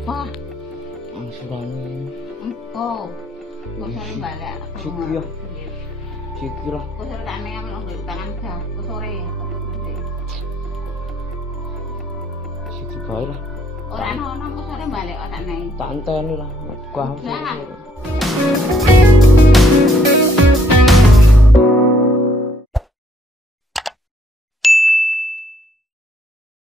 Apa? Angsurane. Engko. Kok sore balik. Siki ya. Siki lah. Kok sore tak nang ambil utangan dah. Kok sore. Siki bae lah. Ora ono kok sore balik tak nang. Tak enteni lah. Gua.